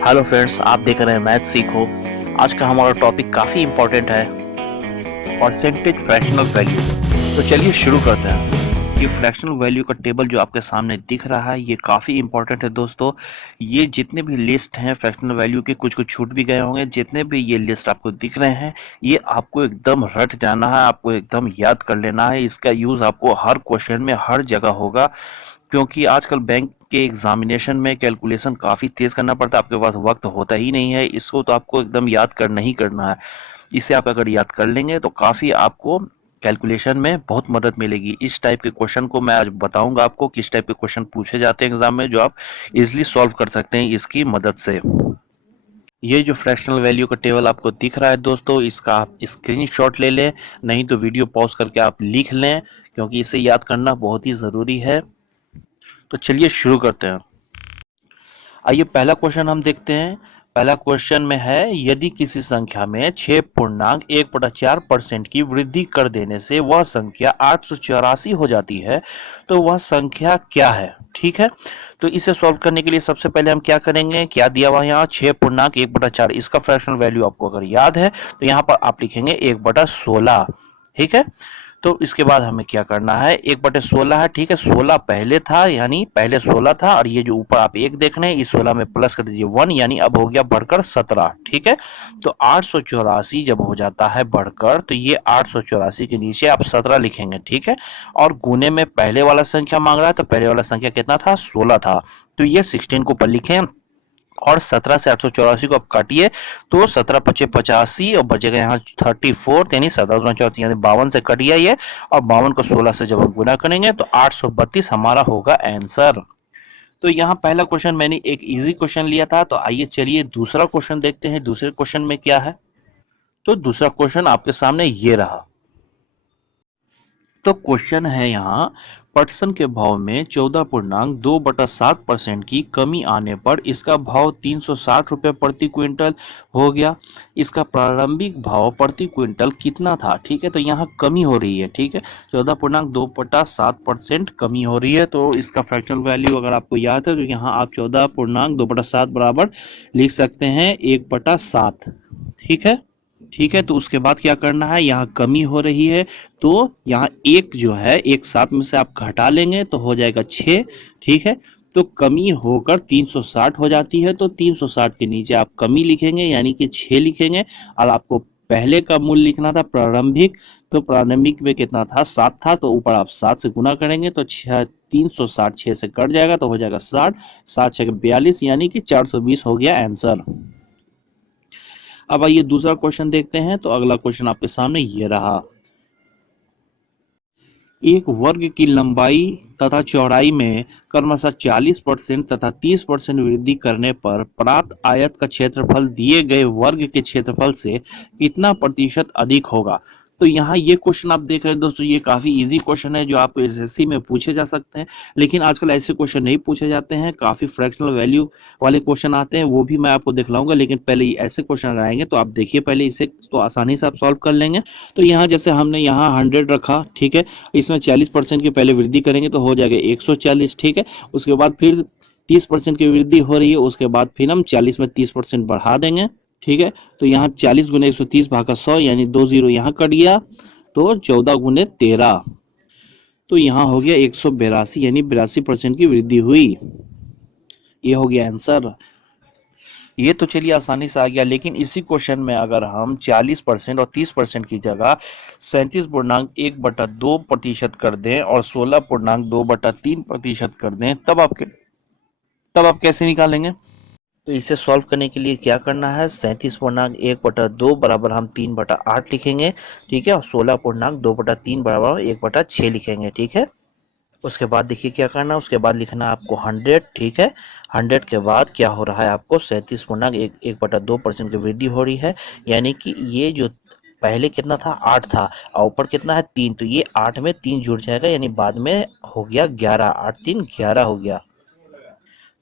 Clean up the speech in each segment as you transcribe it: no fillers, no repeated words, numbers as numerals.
Hello friends, आप देख रहे हैं मैथ सीखो। आज का हमारा टॉपिक काफ़ी इम्पोर्टेंट है, परसेंटेज फ्रैक्शनल वैल्यू। तो चलिए शुरू करते हैं। ये फ्रैक्शनल वैल्यू का टेबल जो आपके सामने दिख रहा है, ये काफ़ी इम्पोर्टेंट है दोस्तों। ये जितने भी लिस्ट हैं फ्रैक्शनल वैल्यू के, कुछ कुछ छूट भी गए होंगे। जितने भी ये लिस्ट आपको दिख रहे हैं, ये आपको एकदम रट जाना है, आपको एकदम याद कर लेना है। इसका यूज़ आपको हर क्वेश्चन में हर जगह होगा, क्योंकि आजकल बैंक के एग्जामिनेशन में कैलकुलेशन काफ़ी तेज़ करना पड़ता है। आपके पास वक्त होता ही नहीं है, इसको तो आपको एकदम याद करना ही करना है। इसे आप अगर याद कर लेंगे तो काफ़ी आपको कैलकुलेशन में बहुत मदद मिलेगी। इस टाइप के क्वेश्चन को मैं आज बताऊंगा आपको, किस टाइप के क्वेश्चन पूछे जाते हैं एग्जाम में, जो आप इजिली सॉल्व कर सकते हैं इसकी मदद से। ये जो फ्रैक्शनल वैल्यू का टेबल आपको दिख रहा है दोस्तों, इसका आप स्क्रीनशॉट ले लें, नहीं तो वीडियो पॉज करके आप लिख लें, क्योंकि इसे याद करना बहुत ही ज़रूरी है। तो चलिए शुरू करते हैं। आइए पहला क्वेश्चन हम देखते हैं। पहला क्वेश्चन में है, यदि किसी संख्या में 6.1/4% की वृद्धि कर देने से वह संख्या 884 हो जाती है, तो वह संख्या क्या है? ठीक है, तो इसे सॉल्व करने के लिए सबसे पहले हम क्या करेंगे, क्या दिया हुआ है यहाँ 6.1/4, इसका फ्रैक्शनल वैल्यू आपको अगर याद है तो यहाँ पर आप लिखेंगे 1/16। ठीक है, तो इसके बाद हमें क्या करना है, 1/16 है, ठीक है, 16 पहले था, यानी पहले 16 था, और ये जो ऊपर आप एक देख रहे हैं, इस 16 में प्लस कर दीजिए 1, यानी अब हो गया बढ़कर 17। ठीक है, तो 884 जब हो जाता है बढ़कर, तो ये 884 के नीचे आप 17 लिखेंगे। ठीक है, और गुने में पहले वाला संख्या मांग रहा है, तो पहले वाला संख्या कितना था, 16 था, तो ये 16 को ऊपर लिखें, और 17 से 884 को आप काटिए, तो 17 पचे 85 और बचेगा यहाँ 34, यानी 17 यानी 52 से कट गया ये, और 52 को 16 से जब हम गुना करेंगे तो 832 हमारा होगा आंसर। तो यहाँ पहला क्वेश्चन मैंने एक इजी क्वेश्चन लिया था, तो आइए चलिए दूसरा क्वेश्चन देखते हैं। दूसरे क्वेश्चन में क्या है, तो दूसरा क्वेश्चन आपके सामने ये रहा। तो क्वेश्चन है यहाँ, पटसन के भाव में 14.2/7% की कमी आने पर इसका भाव 360 रुपये प्रति क्विंटल हो गया। इसका प्रारंभिक भाव प्रति क्विंटल कितना था? ठीक है, तो यहाँ कमी हो रही है। ठीक है, 14.2/7% कमी हो रही है, तो इसका फ्रैक्शनल वैल्यू अगर आपको याद है तो यहाँ आप 14.2/7 बराबर लिख सकते हैं 1/7। ठीक है, ठीक है, तो उसके बाद क्या करना है, यहाँ कमी हो रही है, तो यहाँ एक जो है, एक 7 में से आप घटा लेंगे तो हो जाएगा 6। ठीक है, तो कमी होकर 360 हो जाती है, तो 360 के नीचे आप कमी लिखेंगे, यानी कि 6 लिखेंगे, और आपको पहले का मूल्य लिखना था प्रारंभिक, तो प्रारंभिक में कितना था, 7 था, तो ऊपर आप 7 से गुना करेंगे तो 360 6 से कट जाएगा, तो हो जाएगा 60, 7 6 42, यानी कि 420 हो गया आंसर। अब आइए दूसरा क्वेश्चन देखते हैं। तो अगला क्वेश्चन आपके सामने ये रहा, एक वर्ग की लंबाई तथा चौड़ाई में क्रमशः 40% तथा 30% वृद्धि करने पर प्राप्त आयत का क्षेत्रफल दिए गए वर्ग के क्षेत्रफल से कितना प्रतिशत अधिक होगा? तो यहाँ ये क्वेश्चन आप देख रहे हैं दोस्तों, ये काफी इजी क्वेश्चन है जो आपको एसएससी में पूछे जा सकते हैं, लेकिन आजकल ऐसे क्वेश्चन नहीं पूछे जाते हैं, काफी फ्रैक्शनल वैल्यू वाले क्वेश्चन आते हैं, वो भी मैं आपको दिखलाऊंगा, लेकिन पहले ऐसे क्वेश्चन आएंगे तो आप देखिए पहले इसे, तो आसानी से आप सॉल्व कर लेंगे। तो यहाँ जैसे हमने यहाँ 100 रखा, ठीक है, इसमें 40% की पहले वृद्धि करेंगे तो हो जाएगा 140। ठीक है, उसके बाद फिर 30% की वृद्धि हो रही है, उसके बाद फिर हम 40 में 30% बढ़ा देंगे। ठीक है, तो यहाँ 40 गुने 130 भागा 100, यानी 2 जीरो यहाँ कट गया, तो 14 गुने 13, तो यहाँ हो गया 182, यानी 82% की वृद्धि हुई। ये हो गया आंसर। ये तो चलिए आसानी से आ गया, लेकिन इसी क्वेश्चन में अगर हम 40% और 30% की जगह 37.1/2% कर दें और 16.2/3% कर दें, तब आप कैसे निकालेंगे? तो इसे सॉल्व करने के लिए क्या करना है, 37.1/2 बराबर हम 3/8 लिखेंगे। ठीक है, और 16.2/3 बराबर 1/6 लिखेंगे। ठीक है, उसके बाद देखिए क्या करना है, उसके बाद लिखना है आपको 100। ठीक है, 100 के बाद क्या हो रहा है, आपको 37.1/2% की वृद्धि हो रही है, यानी कि ये जो पहले कितना था, 8 था, और ऊपर कितना है, 3, तो ये 8 में 3 जुड़ जाएगा, यानी बाद में हो गया 11, 8 3 11 हो गया।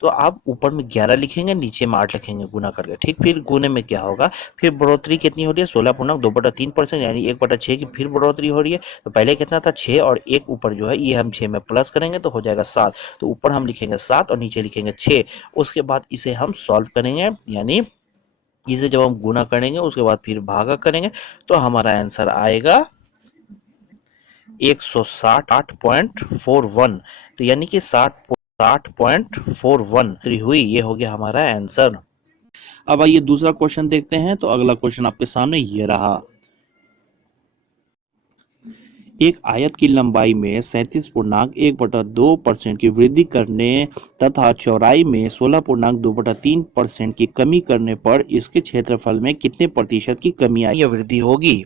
तो आप ऊपर में 11 लिखेंगे, नीचे में 8 लिखेंगे गुना करके, ठीक। फिर गुने में क्या होगा, फिर बढ़ोतरी कितनी हो रही है 16.2/3%, यानी 1/6 की फिर बढ़ोतरी हो रही है। तो पहले कितना था 6 और एक ऊपर जो है ये हम 6 में प्लस करेंगे तो हो जाएगा 7। तो ऊपर हम लिखेंगे 7 और नीचे लिखेंगे 6। उसके बाद इसे हम सॉल्व करेंगे, यानी इसे जब हम गुना करेंगे उसके बाद फिर भागा करेंगे तो हमारा आंसर आएगा 168.41। तो यानी कि 60.41 हुई, ये हो गया हमारा आंसर। अब आइए दूसरा क्वेश्चन देखते हैं। तो अगला क्वेश्चन आपके सामने ये रहा। एक आयत की लंबाई में 37.1/2% की वृद्धि करने तथा चौड़ाई में 16.2/3% की कमी करने पर इसके क्षेत्रफल में कितने प्रतिशत की कमी आई या वृद्धि होगी।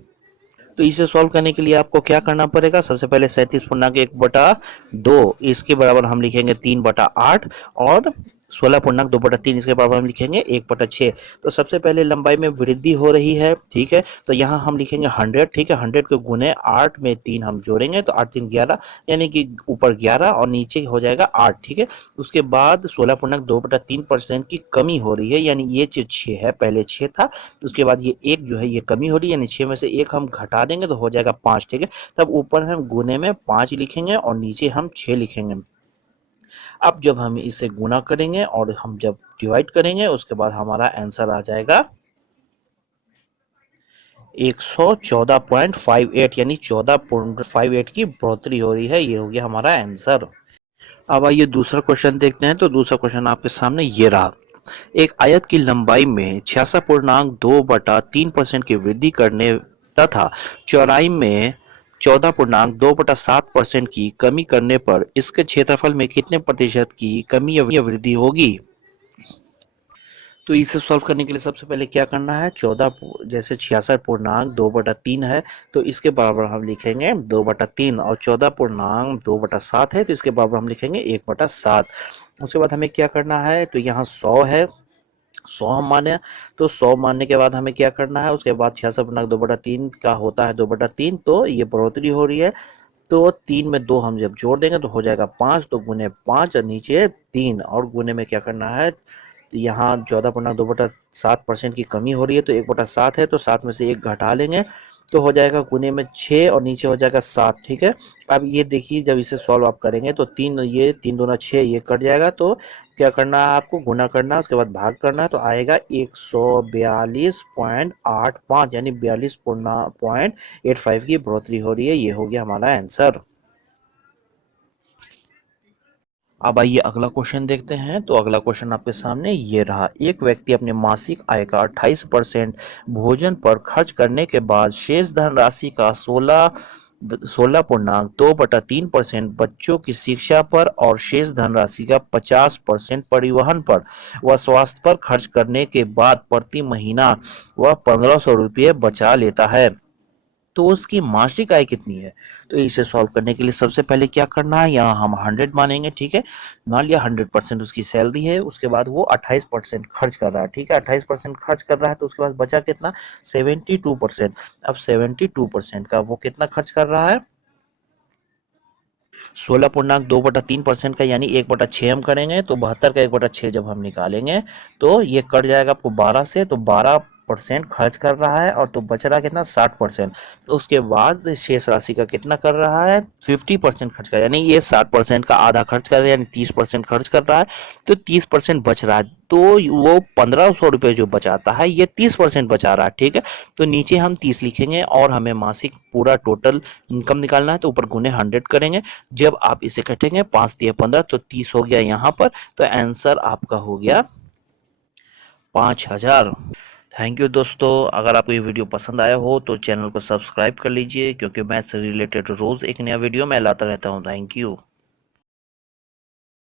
तो इसे सॉल्व करने के लिए आपको क्या करना पड़ेगा, सबसे पहले 37.1/2 इसके बराबर हम लिखेंगे 3/8 और 16.2/3 इसके बराबर हम लिखेंगे 1/6। तो सबसे पहले लंबाई में वृद्धि हो रही है, ठीक है। तो यहाँ हम लिखेंगे 100, ठीक है। 100 को गुने 8 में 3 हम जोड़ेंगे तो 8 3 11, यानी कि ऊपर 11 और नीचे हो जाएगा 8, ठीक है। उसके बाद 16.2/3% की कमी हो रही है, यानी ये 6 है, पहले 6 था। उसके बाद ये 1 जो है ये कमी हो रही है, यानी 6 में से 1 हम घटा देंगे तो हो जाएगा 5, ठीक है। तब ऊपर हम गुने में 5 लिखेंगे और नीचे हम 6 लिखेंगे। अब जब हम इसे गुना करेंगे और हम जब डिवाइड करेंगे उसके बाद हमारा आंसर आ जाएगा 114.58, यानी 14.58 की बढ़ोतरी हो रही है। ये हो गया हमारा आंसर। अब आइए दूसरा क्वेश्चन देखते हैं। तो दूसरा क्वेश्चन आपके सामने ये रहा। एक आयत की लंबाई में 66.2/3% की वृद्धि करने तथा चौड़ाई में 14.2/7% की कमी करने पर इसके क्षेत्रफल में कितने प्रतिशत की कमी या वृद्धि होगी। तो इसे सॉल्व करने के लिए सबसे पहले क्या करना है, 14 जैसे 66.2/3 है तो इसके बराबर हम लिखेंगे 2/3, और 14.2/7 है तो इसके बराबर हम लिखेंगे 1/7। उसके बाद हमें क्या करना है, तो यहाँ 100 है, 100 हम माने, तो 100 मानने के बाद हमें क्या करना है, उसके बाद 66.2/3 का होता है 2/3, तो ये बढ़ोतरी हो रही है। तो 3 में 2 हम जब जोड़ देंगे तो हो जाएगा 5, तो गुने 5 और नीचे 3, और गुने में क्या करना है, तो यहाँ 14.2/7% की कमी हो रही है तो 1/7 है, तो 7 में से 1 घटा लेंगे तो हो जाएगा गुने में 6 और नीचे हो जाएगा 7, ठीक है। अब ये देखिए जब इसे सॉल्व आप करेंगे तो 3 ये 3 दूना 6 ये कट जाएगा, तो क्या करना है आपको, गुना करना है, उसके बाद भाग करना है तो आएगा 142.85, यानी 42.85 की बढ़ोतरी हो रही है। ये हो गया हमारा आंसर। अब आइए अगला क्वेश्चन देखते हैं। तो अगला क्वेश्चन आपके सामने ये रहा। एक व्यक्ति अपने मासिक आय का 28% भोजन पर खर्च करने के बाद शेष धनराशि का 16.2/3% बच्चों की शिक्षा पर और शेष धनराशि का 50% परिवहन पर व स्वास्थ्य पर खर्च करने के बाद प्रति महीना वह 1500 रुपये बचा लेता है। तो उसकी मासिक आय कितनी है। तो इसे सॉल्व करने के लिए सबसे पहले क्या करना है, यहाँ हम 100 मानेंगे, ठीक है। मान लिया 100% उसकी सैलरी है, उसके बाद वो 28% खर्च कर रहा है, ठीक है। 28% खर्च कर रहा है तो उसके बाद बचा कितना, 72%। अब 72% का वो कितना खर्च कर रहा है, 16.2/3% का, यानी 1/6 हम करेंगे तो 72 का 1/6 जब हम निकालेंगे तो ये कट जाएगा आपको 12 से, तो 12% खर्च कर रहा है, और तो बच रहा कितना 60%। तो उसके बाद शेष राशि का कितना कर रहा है, 50% खर्च कर, यानी ये 60% का आधा खर्च कर रहा है, यानी 30% खर्च कर रहा है, तो 30% बच रहा है। तो वो 1500 रुपये जो बचाता है ये 30% बचा रहा है, ठीक है। तो नीचे हम 30 लिखेंगे और हमें मासिक पूरा टोटल इनकम निकालना है, तो ऊपर गुने 100 करेंगे। जब आप इसे कटेंगे 5 दिए 15, तो 30 हो गया यहाँ पर, तो आंसर आपका हो गया 5000। थैंक यू दोस्तों, अगर आपको ये वीडियो पसंद आया हो तो चैनल को सब्सक्राइब कर लीजिए, क्योंकि मैथ से रिलेटेड रोज एक नया वीडियो मैं लाता रहता हूँ। Thank you.